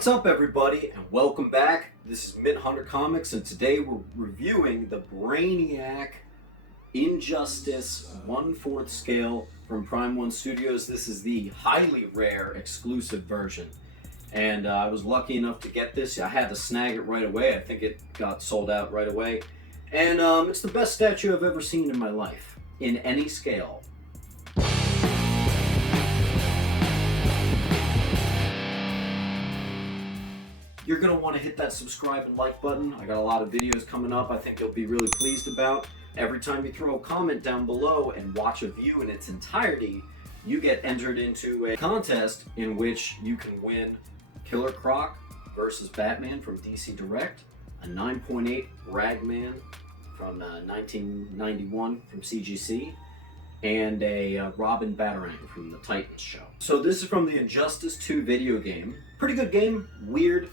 What's up, everybody, and welcome back. This is Mint Hunter Comics, and today we're reviewing the BRAINIAC Injustice 1/4 scale from Prime 1 Studios. This is the highly rare exclusive version, and I was lucky enough to get this. I had to snag it right away. I think it got sold out right away, and it's the best statue I've ever seen in my life, in any scale. You're going to want to hit that subscribe and like button. I got a lot of videos coming up I think you'll be really pleased about. Every time you throw a comment down below and watch a view in its entirety, you get entered into a contest in which you can win Killer Croc versus Batman from DC Direct, a 9.8 Ragman from 1991 from CGC, and a Robin Batarang from the Titans show. So this is from the Injustice 2 video game. Pretty good game, weird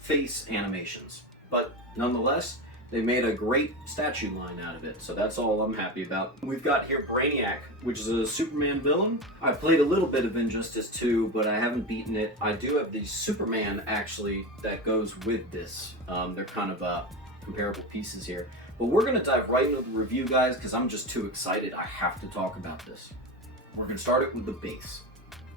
face animations, but nonetheless they made a great statue line out of it, so that's all I'm happy about. We've got here Brainiac, which is a Superman villain. I played a little bit of Injustice 2, but I haven't beaten it. I do have the Superman actually that goes with this. They're kind of comparable pieces here, but we're gonna dive right into the review, guys, because I'm just too excited. I have to talk about this. We're gonna start it with the base.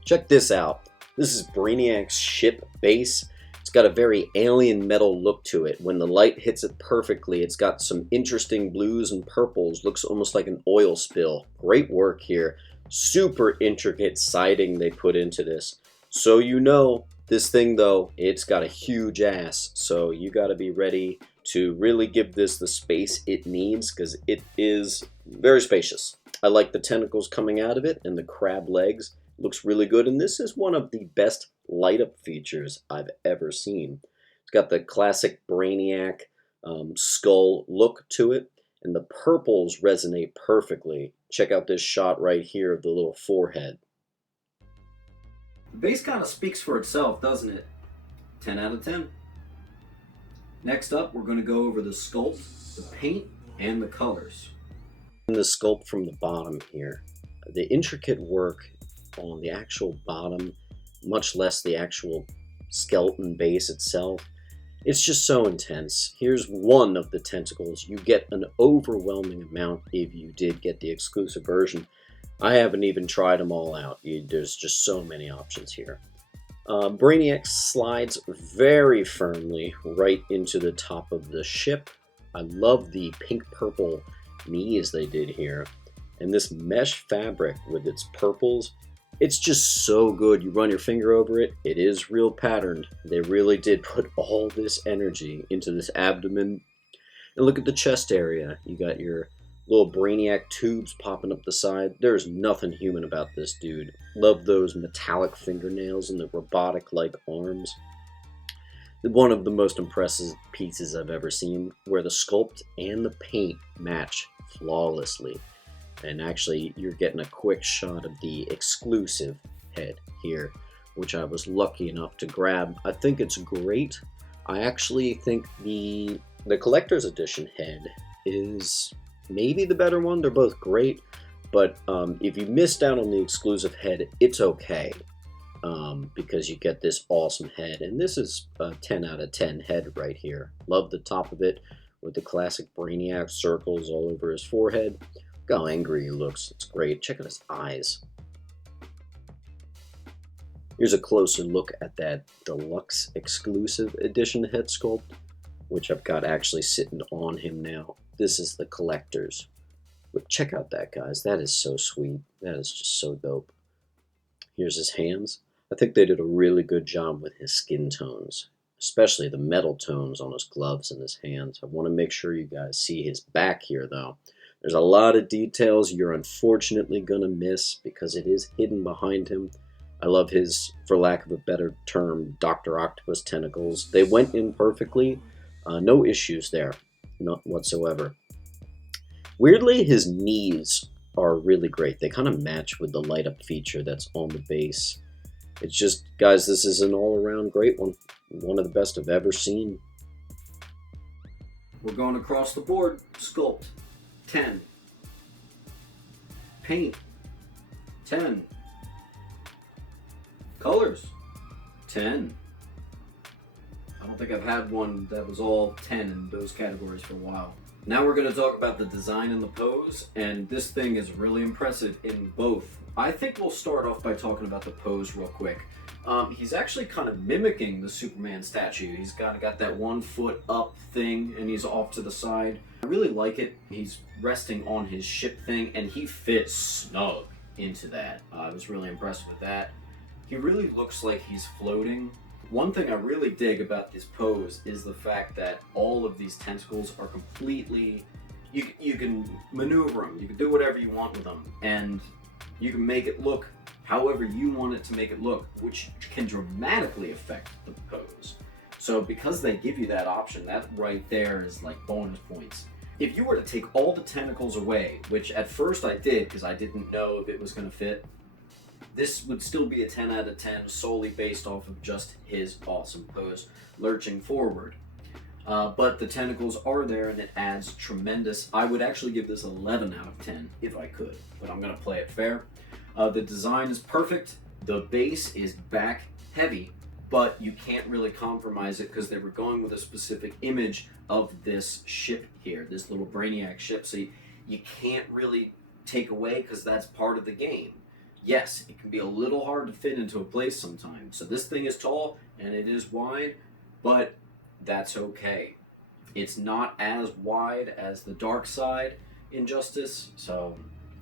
Check this out. This is Brainiac's ship base. It's got a very alien metal look to it. When the light hits it perfectly, it's got some interesting blues and purples. Looks almost like an oil spill. Great work here. Super intricate siding they put into this. So you know, this thing though, it's got a huge ass. So you gotta be ready to really give this the space it needs, because it is very spacious. I like the tentacles coming out of it and the crab legs. Looks really good, and this is one of the best light up features I've ever seen. It's got the classic Brainiac skull look to it, and the purples resonate perfectly. Check out this shot right here of the little forehead. The base kind of speaks for itself, doesn't it? 10 out of 10. Next up, we're going to go over the sculpt, the paint, and the colors. And the sculpt from the bottom here. The intricate work on the actual bottom, much less the actual skeleton base itself. It's just so intense. Here's one of the tentacles. You get an overwhelming amount if you did get the exclusive version. I haven't even tried them all out. There's just so many options here. Brainiac slides very firmly right into the top of the ship. I love the pink-purple knees they did here. And this mesh fabric with its purples, it's just so good. You run your finger over it, it is real patterned. They really did put all this energy into this abdomen. And look at the chest area. You got your little Brainiac tubes popping up the side. There's nothing human about this dude. Love those metallic fingernails and the robotic-like arms. One of the most impressive pieces I've ever seen, where the sculpt and the paint match flawlessly. And actually, you're getting a quick shot of the exclusive head here, which I was lucky enough to grab. I think it's great. I actually think the collector's edition head is maybe the better one. They're both great, but if you missed out on the exclusive head, it's okay, because you get this awesome head. And this is a 10 out of 10 head right here. Love the top of it with the classic Brainiac circles all over his forehead. Look how angry he looks. It's great. Check out his eyes. Here's a closer look at that deluxe exclusive edition head sculpt, which I've got actually sitting on him now. This is the collector's. But check out that, guys. That is so sweet. That is just so dope. Here's his hands. I think they did a really good job with his skin tones, especially the metal tones on his gloves and his hands. I want to make sure you guys see his back here, though. There's a lot of details you're unfortunately going to miss because it is hidden behind him. I love his, for lack of a better term, Dr. Octopus tentacles. They went in perfectly. No issues there, not whatsoever. Weirdly, his knees are really great. They kind of match with the light up feature that's on the base. It's just, guys, this is an all-around great one. One of the best I've ever seen. We're going across the board. Sculpt, 10. Paint, 10. Colors, 10. think I've had one that was all 10 in those categories for a while. Now we're going to talk about the design and the pose, and this thing is really impressive in both. I think we'll start off by talking about the pose real quick. He's actually kind of mimicking the Superman statue. He's got that 1 foot up thing, and he's off to the side. I really like it. He's resting on his ship thing, and he fits snug into that. I was really impressed with that. He really looks like he's floating. One thing I really dig about this pose is the fact that all of these tentacles are completely... You can maneuver them, you can do whatever you want with them, and you can make it look however you want it to make it look, which can dramatically affect the pose. So because they give you that option, that right there is like bonus points. If you were to take all the tentacles away, which at first I did because I didn't know if it was going to fit, this would still be a 10 out of 10 solely based off of just his awesome pose lurching forward. But the tentacles are there and it adds tremendous... I would actually give this 11 out of 10 if I could, but I'm going to play it fair. The design is perfect. The base is back heavy, but you can't really compromise it because they were going with a specific image of this ship here, this little Brainiac ship. So you can't really take away because that's part of the game. Yes, it can be a little hard to fit into a place sometimes. So this thing is tall and it is wide, but that's okay. It's not as wide as the dark side Injustice, so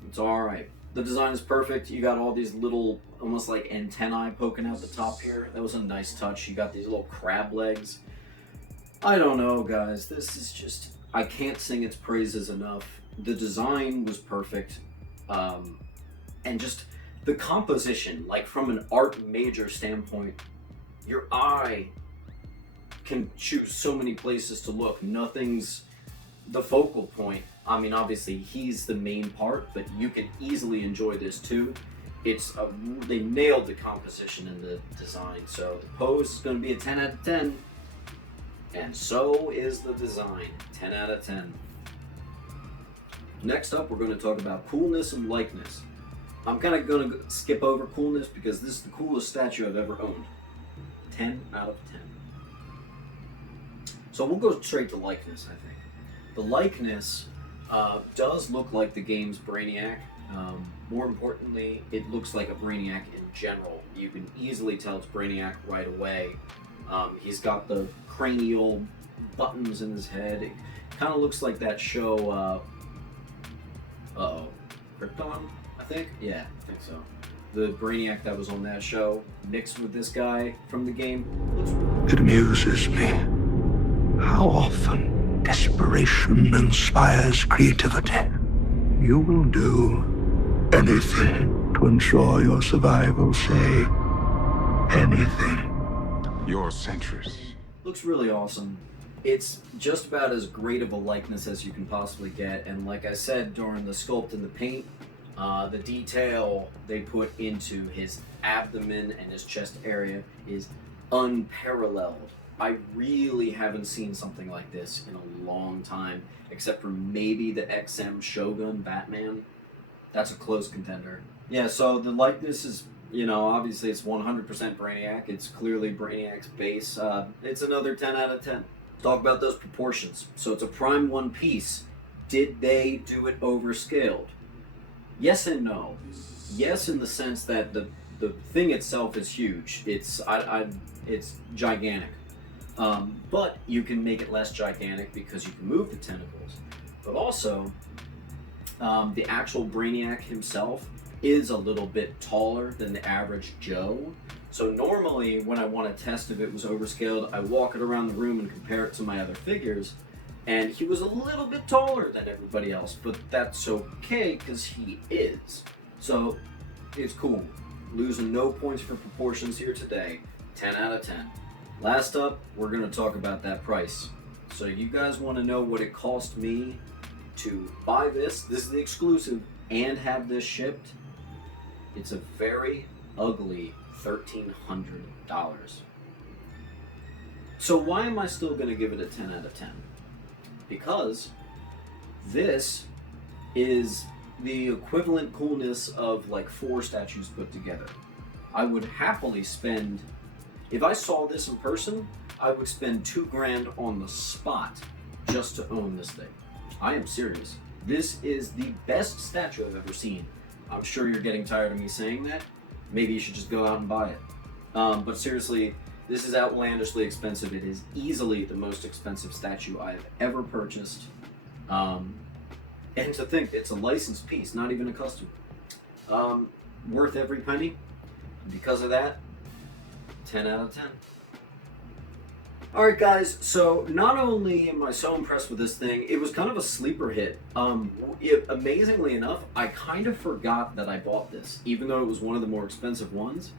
it's alright. The design is perfect. You got all these little, almost like antennae poking out the top here. That was a nice touch. You got these little crab legs. I don't know, guys. This is just... I can't sing its praises enough. The design was perfect. And just the composition, like from an art major standpoint, your eye can choose so many places to look. Nothing's the focal point. I mean, obviously he's the main part, but you can easily enjoy this too. They nailed the composition and the design. So the pose is going to be a 10 out of 10, and so is the design, 10 out of 10. Next up, we're going to talk about coolness and likeness. I'm kind of going to skip over coolness because this is the coolest statue I've ever owned. 10 out of 10. So we'll go straight to likeness, I think. The likeness does look like the game's Brainiac. More importantly, it looks like a Brainiac in general. You can easily tell it's Brainiac right away. He's got the cranial buttons in his head. It kind of looks like that show, Krypton, I think? Yeah, I think so. The Brainiac that was on that show, mixed with this guy from the game. It amuses me how often desperation inspires creativity. You will do anything to ensure your survival, say anything. Your centuries. Looks really awesome. It's just about as great of a likeness as you can possibly get, and like I said during the sculpt and the paint, the detail they put into his abdomen and his chest area is unparalleled. I really haven't seen something like this in a long time, except for maybe the XM Shogun Batman. That's a close contender. Yeah, so the likeness is, obviously it's 100% Brainiac. It's clearly Brainiac's base. It's another 10 out of 10. Talk about those proportions. So it's a Prime 1 piece. Did they do it overscaled? Yes and no. Yes, in the sense that the thing itself is huge. It's gigantic. But you can make it less gigantic because you can move the tentacles. But also, the actual Brainiac himself is a little bit taller than the average Joe. So normally, when I want to test if it was overscaled, I walk it around the room and compare it to my other figures. And he was a little bit taller than everybody else, but that's okay because he is. So it's cool. Losing no points for proportions here today. 10 out of 10. Last up, we're going to talk about that price. So you guys want to know what it cost me to buy this? This is the exclusive, and have this shipped. It's a very ugly $1,300. So why am I still going to give it a 10 out of 10? Because this is the equivalent coolness of like 4 statues put together. I would happily spend If I saw this in person, I would spend $2,000 on the spot just to own this thing. I am serious. This is the best statue I've ever seen. I'm sure you're getting tired of me saying that. Maybe you should just go out and buy it. But seriously, this is outlandishly expensive. It is easily the most expensive statue I have ever purchased. And to think, it's a licensed piece, not even a custom. Worth every penny. Because of that, 10 out of 10. Alright guys, so not only am I so impressed with this thing, it was kind of a sleeper hit. Amazingly enough, I kind of forgot that I bought this, even though it was one of the more expensive ones.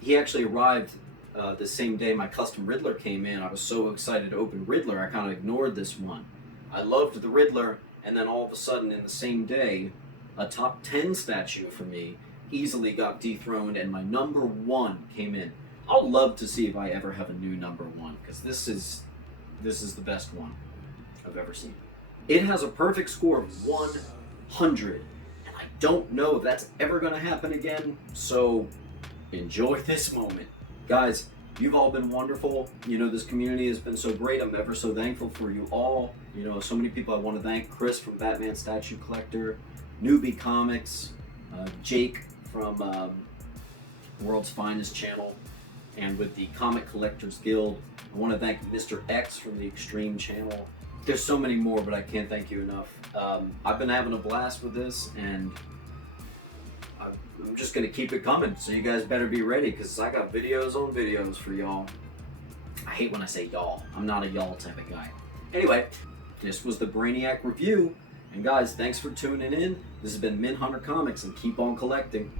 He actually arrived the same day my custom Riddler came in. I was so excited to open Riddler, I kind of ignored this one. I loved the Riddler, and then all of a sudden in the same day, a top 10 statue for me easily got dethroned and my number 1 came in. I'll love to see if I ever have a new number 1, because this is the best one I've ever seen. It has a perfect score of 100, and I don't know if that's ever going to happen again, so enjoy this moment. Guys, you've all been wonderful. You know, this community has been so great. I'm ever so thankful for you all. You know, so many people I want to thank. Chris from Batman Statue Collector, Newbie Comics, Jake from World's Finest channel, and with the Comic Collectors Guild. I want to thank Mr. X from the Extreme channel. There's so many more, but I can't thank you enough. I've been having a blast with this, and I'm just going to keep it coming, so you guys better be ready, because I got videos on videos for y'all. I hate when I say y'all. I'm not a y'all type of guy. Anyway, this was the Brainiac review, and guys, thanks for tuning in. This has been Min Hunter Comics, and keep on collecting.